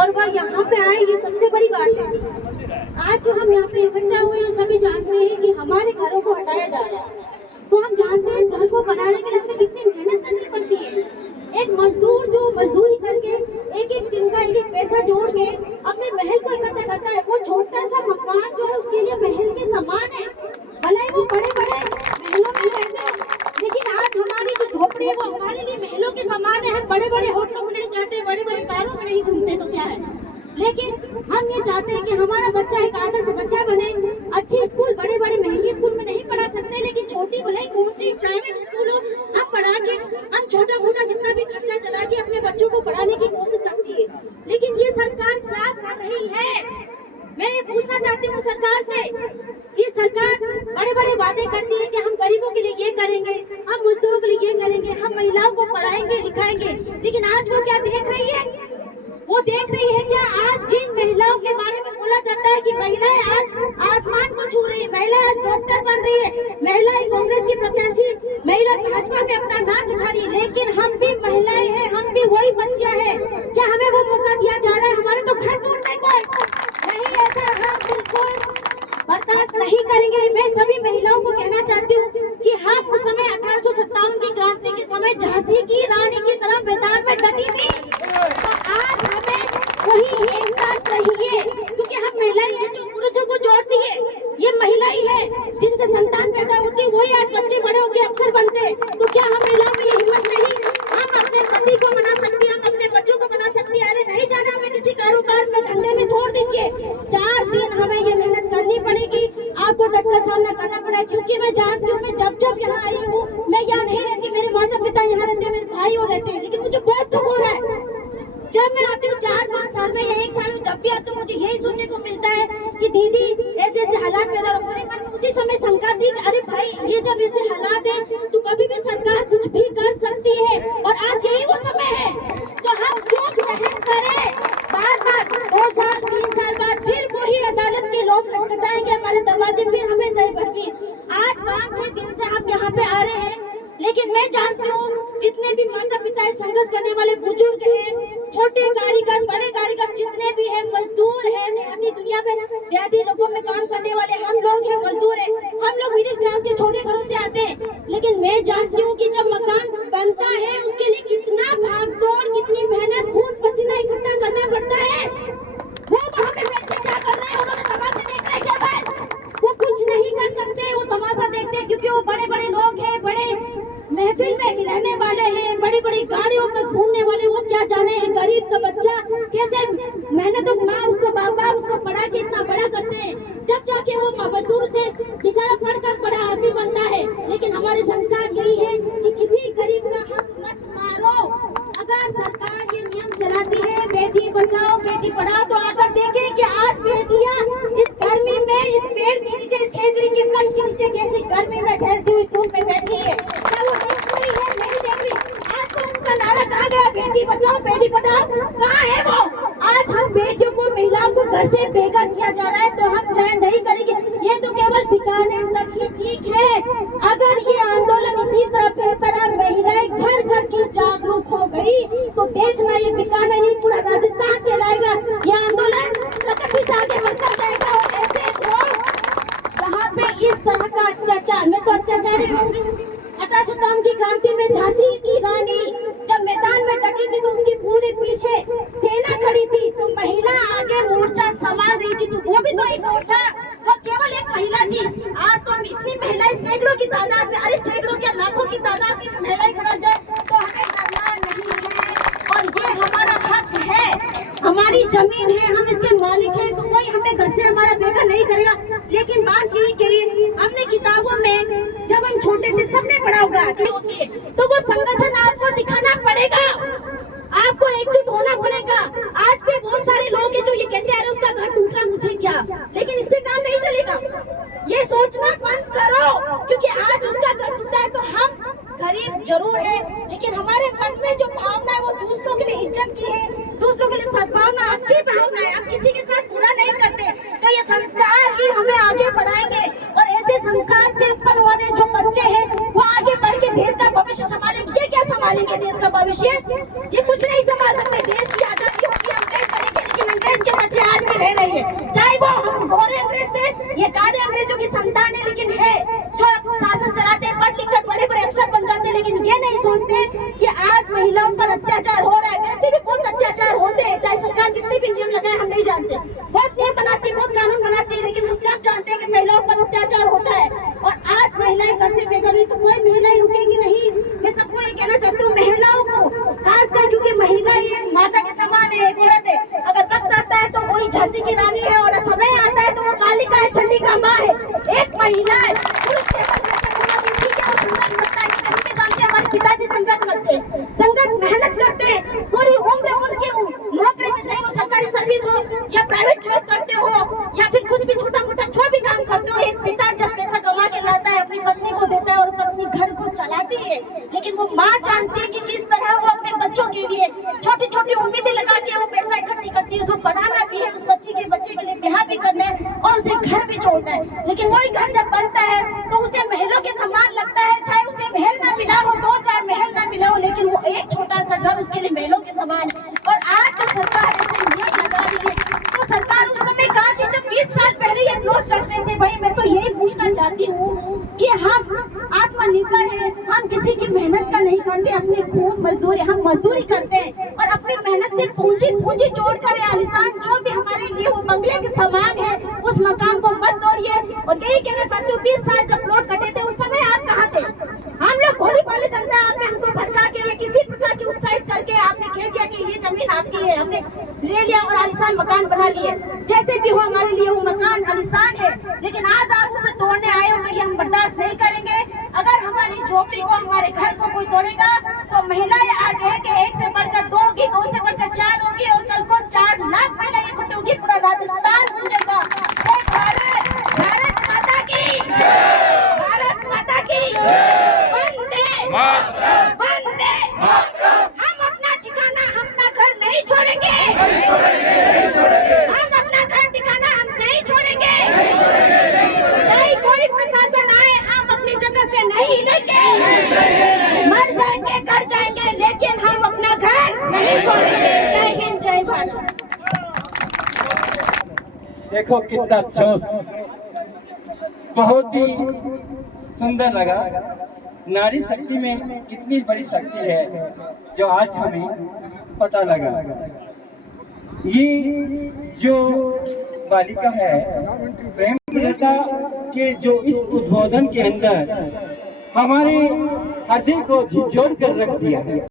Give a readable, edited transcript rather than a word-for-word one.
और वह यहाँ पे आए, ये सबसे बड़ी बात है। आज जो हम यहाँ पे इकट्ठा हुए हैं, सभी जानते हैं कि हमारे घरों को हटाया जा रहा है। तो हम जानते हैं इस घर को बनाने के लिए हमें कितनी मेहनत करनी पड़ती है। एक मजदूर जो मजदूरी करके एक एक दिन का एक एक पैसा जोड़ के अपने महल को इकट्ठा करता है, वो छोटा सा मकान जो है उसके लिए महल के समान है। भले ही वो बड़े बड़े महलों में रहते हैं, लेकिन आज हमारी जो झोपड़ी है वो हमारे लिए महलों के समान है। हम बड़े बड़े होटलों में नहीं जाते, बड़े बड़े कारों में नहीं घूमते, तो क्या है, लेकिन हम ये चाहते हैं कि हमारा बच्चा एक आदर्श बच्चा बने। अच्छे स्कूल, बड़े बड़े महंगे स्कूल में नहीं पढ़ा सकते, लेकिन छोटी भले कौन सी प्राइवेट स्कूल हो, हम पढ़ा के, हम छोटा मोटा जितना भी खर्चा चला के अपने बच्चों को पढ़ाने की कोशिश करती है। लेकिन ये सरकार क्या कर रही है, मैं ये पूछना चाहती हूँ सरकार से। ये सरकार बड़े बड़े वादे करती है कि हम गरीबों के लिए ये करेंगे, हम मजदूरों के लिए ये करेंगे, हम महिलाओं को पढ़ाएंगे लिखाएंगे, लेकिन आज वो क्या देख रही है? वो देख रही है क्या आज जिन महिलाओं के बारे में बोला जाता है कि महिलाएं आज आसमान को छू रही है, महिलाएं आज डॉक्टर बन रही है, महिलाएं कांग्रेस की प्रत्याशी, महिला भाजपा में अपना नाम दिखा रही है, लेकिन हम भी महिलाएं हैं, हम भी वही बच्चियां हैं। क्या हमें वो मौका दिया जा रहा है? हमारे तो घर तोड़ने को नहीं, ऐसा हम बिल्कुल बर्दाश्त नहीं करेंगे। मैं सभी महिलाओं को कहना चाहती हूँ कि हम उस समय 1857 की क्रांति के समय झांसी की रानी की तरह मैदान में डटी थी, तो आज हमें वही एकता चाहिए, क्योंकि हम महिलाएं हैं जो पुरुषों को जोड़ती है। ये महिला ही है जिनसे संतान पैदा होती है, वही आज बच्चे बड़े होकर अफसर बनते हैं। तो क्या हम महिलाओं में ये हिम्मत नहीं? हम अपने पति को बना सकती है, हम अपने बच्चों को बना सकती है। अरे नहीं जाना हमें किसी कारोबार में, धंधे में, छोड़ दीजिए। 4 दिन हमें ये मेहनत करनी पड़ेगी, आपको डट का सामना करना पड़ेगा, क्योंकि मैं जानती हूँ, मैं जब यहाँ आई हूँ, मैं यहाँ नहीं रहती, मेरे माता पिता यहाँ रहते हैं, मेरे भाई और रहते हैं, लेकिन मुझे बहुत दुख हो रहा है। जब मैं आती हूँ 4-5 साल में या 1 साल में, जब भी आती हूँ मुझे यही सुनने को मिलता है कि दीदी ऐसे ऐसे हालात पैदा हो रहे हैं। मन में उसी समय शंका थी कि अरे भाई, ये जब ऐसे हालात है तो कभी भी सरकार कुछ भी कर सकती है, और आज यही वो समय है। तो हम क्यों ग्रहण करें? बार-बार 2 साल 3 साल बाद फिर वही अदालत के लोग खटखटाएंगे हमारे दरवाजे, फिर हमें दर भड़की। आज 5-6 दिन से हम यहाँ पे आ रहे हैं, लेकिन मैं जानती हूँ जितने भी माता पिता संघर्ष करने वाले बुजुर्ग हैं, छोटे कारीगर, बड़े कारीगर, जितने भी हैं, मजदूर हैं, देहाती दुनिया में देहाती लोगों में काम करने वाले हम लोग हैं, मजदूर हैं, हम लोग मिडिल क्लास के छोटे घरों से आते हैं। लेकिन मैं जानती हूँ कि जब मकान बनता है उसके लिए कितना भागदौड़, कितनी मेहनत, खून पसीना इकट्ठा करना पड़ता है। वो वहाँ पे बैठ के क्या कर रहे हैं? उन्होंने तमाशा देख रहे क्या भाई? वो कुछ नहीं कर सकते, वो तमाशा देखते हैं, क्योंकि वो बड़े बड़े लोग हैं, बड़े महफिल में रहने वाले हैं, बड़ी बड़ी गाड़ियों में घूमने वाले। वो क्या जाने हैं गरीब का बच्चा कैसे मेहनतों माँ उसको बाप उसको पढ़ा के इतना बड़ा करते हैं, जब जाके वो मजदूर से बेचारा पढ़कर बड़ा आदमी बनता है। लेकिन हमारे संस्कार यही है कि किसी गरीब का हक मत मारो। अगर सरकार ये नियम चलाती है बेटी बचाओ बेटी पढ़ाओ, तो आकर देखें कि आज बेटियां इस गर्मी में, इस पेड़ के नीचे, इस खेजड़ी के वृक्ष के नीचे कैसे गर्मी में ठहरती हुई धूप में बैठी है। क्या वो देख रही है? नहीं देख रही। आज तो उनका नारा कहाँ गया? बेटी बचाओ बेटी पढ़ाओ, कहाँ है वो? आज हम बेटियों को, महिलाओं को घर से बेघर किया जा रहा है, तो हम सहन नहीं करेंगे। ये तो केवल बीकानेर तक ही चीख है। अगर ये आंदोलन इसी तरह महिलाएं घर घर की जागरूक हो गई, तो देखना ये बीकानेर नहीं पूरा राजस्थान कहलाएगा। ये आंदोलन प्रगति से आगे बढ़ता जाएगा। और ऐसे लोग जहाँ पे इस तरह का अत्याचार, मैं तो अत्याचारी होंगी। 1857 की क्रांति में झांसी की रानी जब मैदान में डटी थी, तो उसकी पूरे पीछे सेना खड़ी थी, तो महिला आगे मोर्चा संभाल रही थी, तो वो भी तो एक मोर्चा, वो केवल एक महिला थी। आज तो हम इतनी महिलाएं सैकड़ों की तादाद में, अरे सैकड़ों क्या लाखों की तादाद में महिलाएं खड़ा जाए, तो हमें डरना नहीं है। और ये हमारा हक है, हमारी जमीन है, हम इसके मालिक हैं, तो कोई हमें घर से हमारा बेटा नहीं करेगा। लेकिन बात यही कही, हमने किताबों में जब हम छोटे थे सबने पढ़ा होगा, तो वो संगठन आपको दिखाना पड़ेगा, आपको एकजुट होना पड़ेगा। आज भी बहुत सारे लोग हैं जो ये कहते हैं उसका घर टूटा मुझे क्या, लेकिन इससे काम नहीं चलेगा। ये सोचना बंद करो, क्योंकि आज उसका घर टूटा है तो हम गरीब जरूर है, लेकिन हमारे मन में जो भावना है वो दूसरों के लिए इज्जत की है, दूसरों के लिए सद्भावना, अच्छी भावना है। हम किसी के साथ बुरा नहीं करते, तो ये संस्कार ही हमें आगे बढ़ाएंगे। और ऐसे संस्कार से उत्पन्न होने जो बच्चे हैं वो आगे बढ़ के देश का भविष्य संभालेंगे। ये क्या संभालेंगे देश का भविष्य? ये कुछ नहीं संभाल सकते। देश की आजादी होगी, हम नहीं करेंगे। चाहिए, चाहे वो हम गोरे अंग्रेज थे, ये काले अंग्रेजों की संतान है, लेकिन है जो शासन चलाते हैं, पढ़ लिख कर बड़े बड़े अफसर बन जाते हैं, लेकिन ये नहीं सोचते कि आज महिलाओं पर अत्याचार हो रहा है। वैसे भी बहुत अत्याचार होते हैं, चाहे सरकार कितने भी नियम लगाए हम नहीं जानते, बहुत नियम बनाती है, बहुत कानून बनाती है, लेकिन हम सब जानते हैं कि महिलाओं पर अत्याचार होता है। और आज महिलाएं घर से बेघर हुई तो कोई महिलाएं रुकेगी नहीं। मैं सबको ये कहना चाहती हूँ, महिलाओं को खासकर, क्योंकि महिला ये माता के समान है, एक औरत है। अगर वक्त आता है तो वही झांसी की रानी है, और समय आता है तो वो कालिका है, चंडी का माँ है। एक महिला है, हमारे पिताजी संघर्ष करते हैं, संघर्ष मेहनत करते हैं, पूरी उम्र उनकी नौकरी में, चाहे वो सरकारी सर्विस हो या प्राइवेट जॉब करते हो या फिर कुछ भी छोटा मोटा जो भी काम करते हो, एक पिता जब पैसा कमा के लाता है अपनी पत्नी को देता है और पत्नी घर को चलाती है, लेकिन वो माँ जानती है कि किस तरह वो अपने बच्चों के लिए छोटी छोटी उम्मीदें लगा के वो पैसा इकट्ठी करती है, उसको पढ़ाना भी है, उस बच्चे के लिए ब्याह भी करना है और उसे घर भी छोड़ना है। लेकिन वही घर जब बनता है तो उसे महलों के समान लगता है, चाहे उसे महल ना मिला हो, 2-4 महल ना मिला हो, लेकिन वो एक छोटा सा घर उसके लिए महलों के समान है। और आज जो सरकार ऐसे नियम लगा रही है, तो सरकार उस समय कहा कि जब 20 साल पहले ये प्लॉट करते थे, भाई मैं तो यही पूछना चाहती हूँ कि हम आत्मनिर्भर है, हम किसी की मेहनत का नहीं करते, अपने खून मजदूरी, हम मजदूरी करते हैं और अपनी मेहनत से पूंजी जोड़ कर आलिशान जो भी हमारे लिए वो बंगले के समान है, उस मकान को मत तोड़िए। और यही कहना चाहती हूँ, 20 साल जब प्लॉट कटे थे उस समय आप कहाँ थे? हम लोग भोली भाली जनता, आपने हमको भड़का के या किसी प्रकार की उत्साहित करके आपने कह दिया कि ये जमीन आपकी है, हमने ले लिया और आलिशान मकान बना लिए। जैसे भी हो हमारे लिए वो मकान आलिशान है, लेकिन आज आप उसे तोड़ने आए हो तो ये हम बर्दाश्त नहीं करेंगे। अगर हमारी झोपड़ी को, हमारे घर को कोई तोड़ेगा तो महिलाएं आज है कि 1 से बढ़कर 2 होगी, 2 से बढ़कर 4 होगी और कल को 4 लाख महिलाएं इकट्ठी होगी, पूरा राजस्थान गूंजेगा। भारत माता की, भारत माता की, वंदे वंदे। हम अपना ठिकाना, अपना घर नहीं छोड़ेंगे, हम अपना घर ठिकाना हम नहीं छोड़ेंगे, चाहे कोई प्रशासन आए हम अपनी जगह से नहीं हिलेंगे, मर जाएंगे, कर जाएंगे, लेकिन हम अपना घर नहीं छोड़ेंगे। जय हिंद, जय भारत। देखो कितना जोश, बहुत ही सुंदर लगा। नारी शक्ति में इतनी बड़ी शक्ति है जो आज हमें पता लगा। ये जो बालिका है, प्रेमलता के जो इस उद्बोधन के अंदर हमारे हृदय को झिझोड़ कर रख दिया।